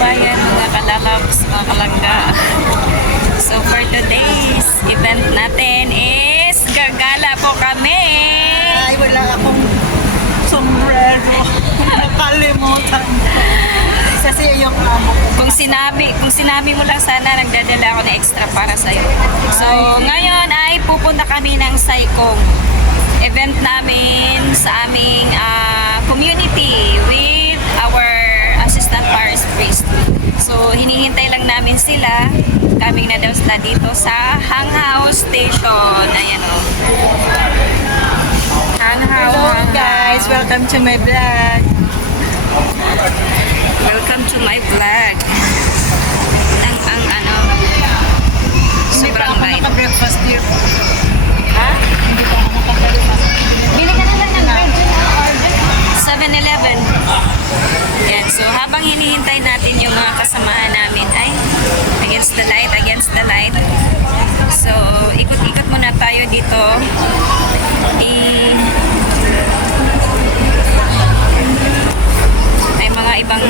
kababayan, mga kalakabs, mga kalangga. So for today's event natin is gagala po kami. Ay, wala akong sombrero. Nakalimutan ko. Kasi yung amo ko. Kung sinabi mo lang sana, nagdadala ako na extra para sa'yo. So ngayon ay pupunta kami ng Saikong. Event namin sa aming community with our assistant parish priest. So hinihintay lang namin sila. Coming na daw sila dito sa Hanghao Station. Ayan o. Hanghao. Hello guys, welcome to my vlog. Welcome to my vlog. Ang ano, sobrang light. Naka-breakfast here. Ha? Hindi pa ako naka-breakfast. Bili ka na lang ng virgin order. 7-Eleven. Yan. So, habang hinihintay natin yung mga kasamahan namin, ay, against the light. So, ikot-ikot muna tayo dito. May mga ibang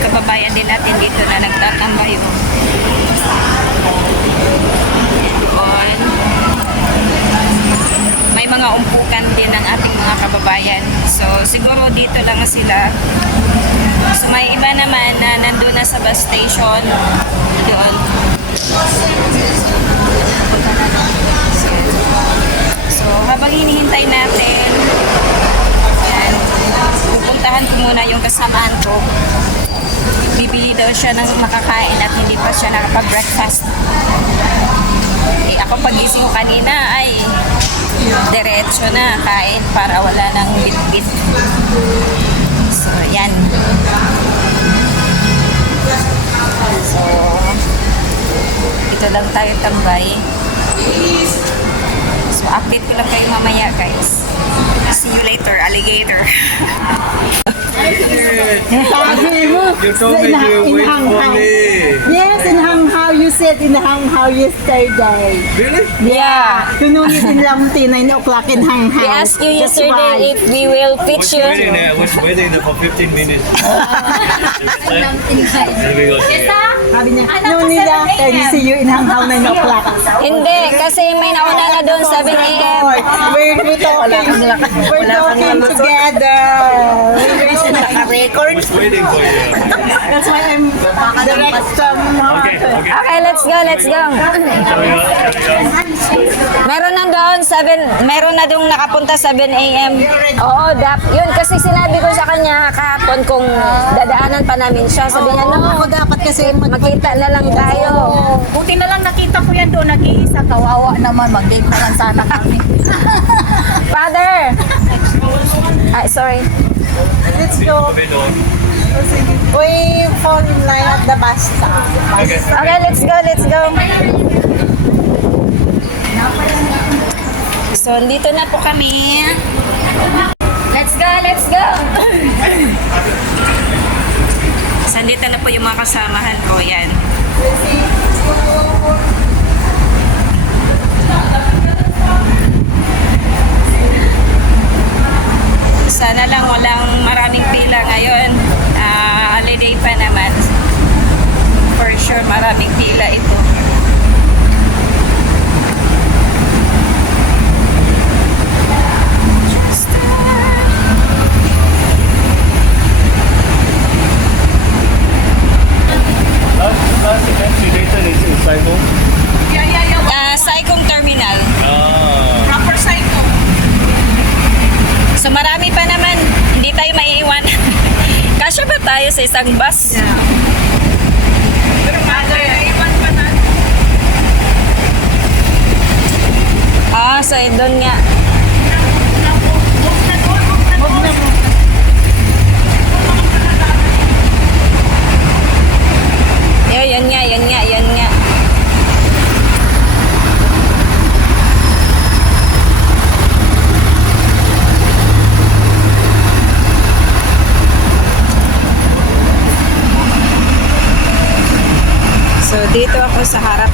kababayan din natin dito na nagtatambay. Doon. May mga umpukan din ng ating mga kababayan. So, siguro dito lang sila. So, may iba naman na nandun na sa bus station. Doon. So, habang hinihintay natin, yan, pupuntahan ko muna yung kasamaan ko. Bibili daw siya ng makakain at hindi pa siya nakapag-breakfast. Ako pagising ko kanina ay diretso na kain para wala nang bit-bit. So, yan. So, ito lang tayo tambay. So, update ko lang kayo mamaya, guys. See you later, alligator. Sabi mo, You told me you wait for me. Yes, in Hanghao, you said in Hanghao yesterday. Really? Yeah. Tununin lang 9 o'clock in Hanghao. We asked you That's yesterday why. if we will I fix was you. waiting there. I was waiting there for 15 minutes. Here we go. Sabi niya, no nila, can you see you in Hanghao 9 o'clock? Hindi, kasi may nauna na doon 7 a.m. We're talking together. I was waiting for you. That's why I'm direct from Okay, okay. Okay, let's go. Shall we go? Meron na doon 7, meron na doon nakapunta 7 a.m. Oo, yun kasi sinabi ko sa kanya kahapon kung dadaanan pa namin siya. Sabi niya, no, dapat kasi magkita na lang tayo. Buti na lang nakita ko yan doon, nag-iisa, kawawa naman, mag-date na lang sana kami. Father! Ay, sorry. Let's go. We fall in line at the bus stop. Okay. Okay, let's go. So, dito na po kami. Let's go. So, dito na po yung mga kasamahan ko. Yan. Sana lang walang maraming pila ngayon. Holiday pa naman. For sure, maraming pila ito. Last destination is in Saigon. Saikong Terminal. Proper psycho. So marami pa naman. Hindi tayo maiiwan. Kasya ba tayo sa isang bus? Pero mother, iwan pa na. So doon nga. Yun nga. So, dito ako sa harap.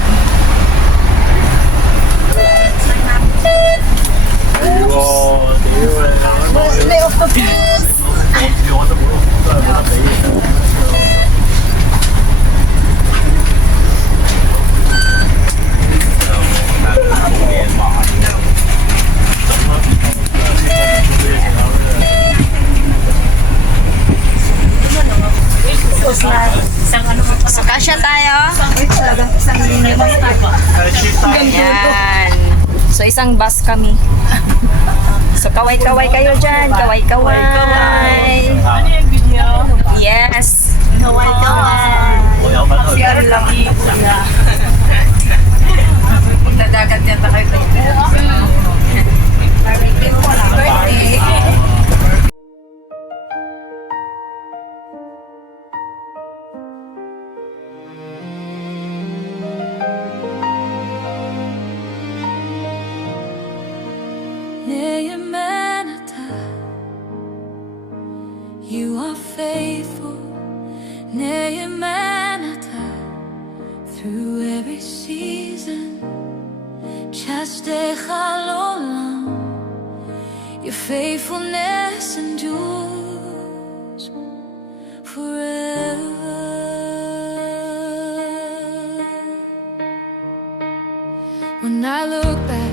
So, kasya tayo. Ayan. So, isang bus kami. So, kaway-kaway kayo dyan. Kaway-kaway. Yes. Dagat yan tayo. You are faithful, Neemanata, through every season. Chastecha l'olam, your faithfulness endures forever. When I look back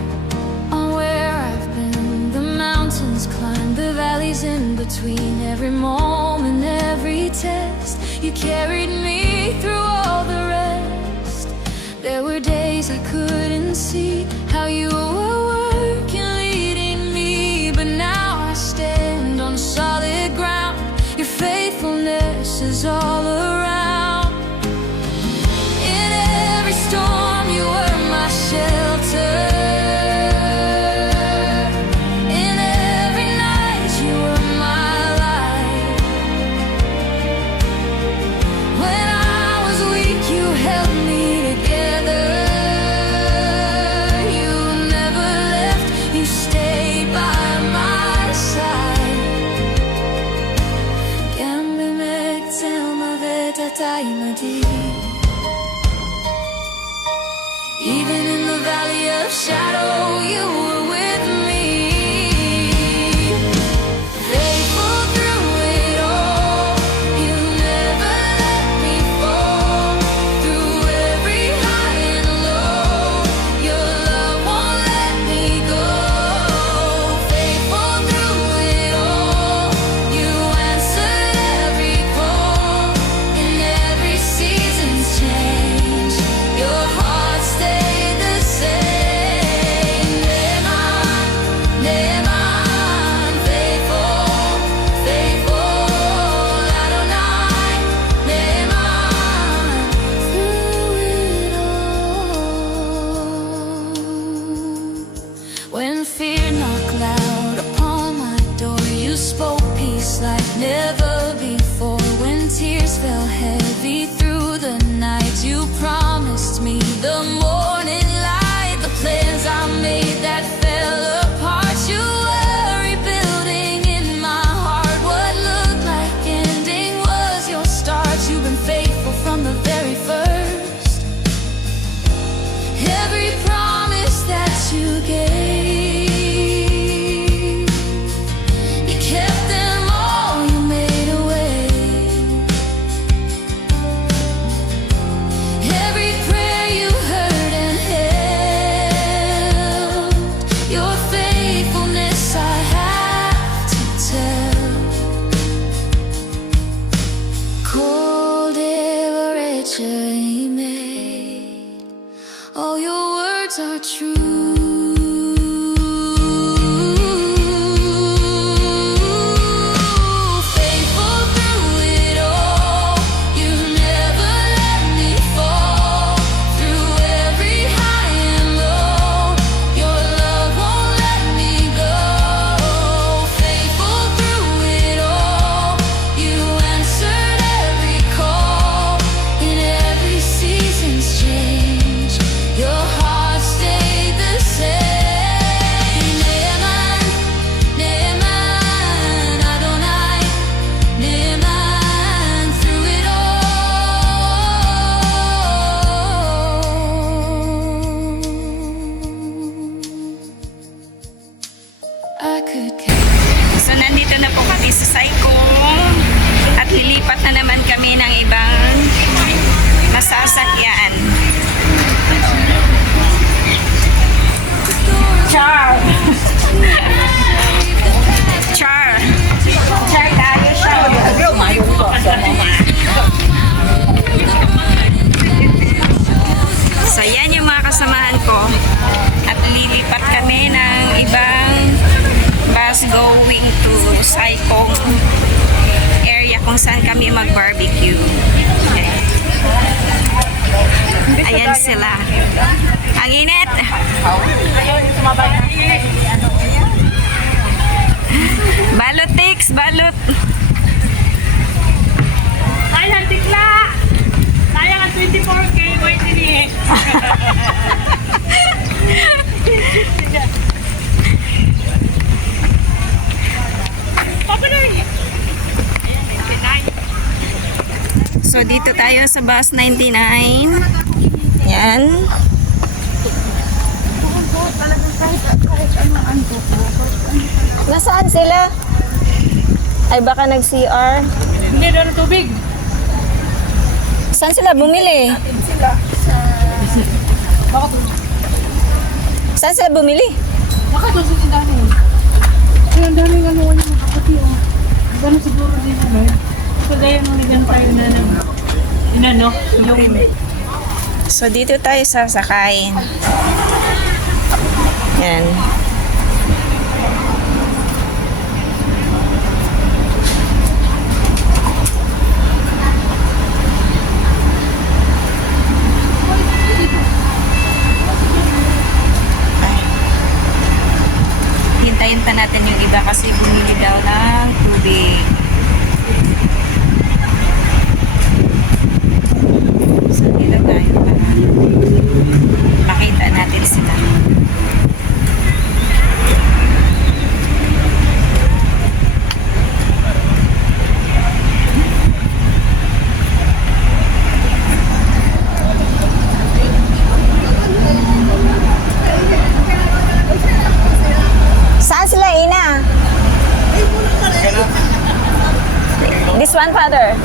on where I've been, the mountains climb, the valleys in between, every moment, every test, you carried me through all the rest. There were days I couldn't see how you were working, leading me, but now I stand on solid ground. Your faithfulness is all around. In every storm you were my shelter. Even in the valley of shadow, you were with me. Faithful through it all, you never let me fall. Through every high and low, your love won't let me go. Faithful through it all, you answered every call. In every season's change, your heart stayed the same. Neeman, faithful, faithful Adonai. Neeman, through it all. When fear knocked loud upon my door, you spoke peace like never before. When tears fell heavy through the night, you promised me the morning light. The plans I made that fell apart, you were rebuilding in my heart. What looked like ending was your start. You've been faithful from the very first. Every promise that you gave, you kept them all, you made a way. Every prayer you heard and held, your faithfulness I have to tell. Cold made, all your words are true. Faithful through it all, you never let me fall. Through every high and low, your love won't let me go. Faithful through it all, you answered every call. In every season's change, your heart stayed kami mag-barbecue. Okay. Ayan sila. Ang init. Balot, Tix, balot. Sayang, tikla! Sayang ang 24K, wait din So, dito tayo sa bus 99. Yan. Nasaan sila? Ay, baka nag-CR. Hindi doon ang tubig. Saan sila bumili? Saan sila bumili? Bakit doon sa sindahan? Kaya ang daming ano yung makapati oh. Gano'n siguro din ano. So dahil naligan tayo na ng inano, yung So, dito tayo sasakayin. Yan. Hintayin pa natin yung iba kasi bumili daw ng tubig. So, dito tayo para makita natin sila. Saan sila, Ina? This one, Father.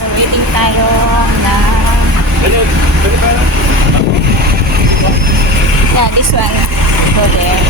So, waiting tayo na... Yeah, this one. Go there.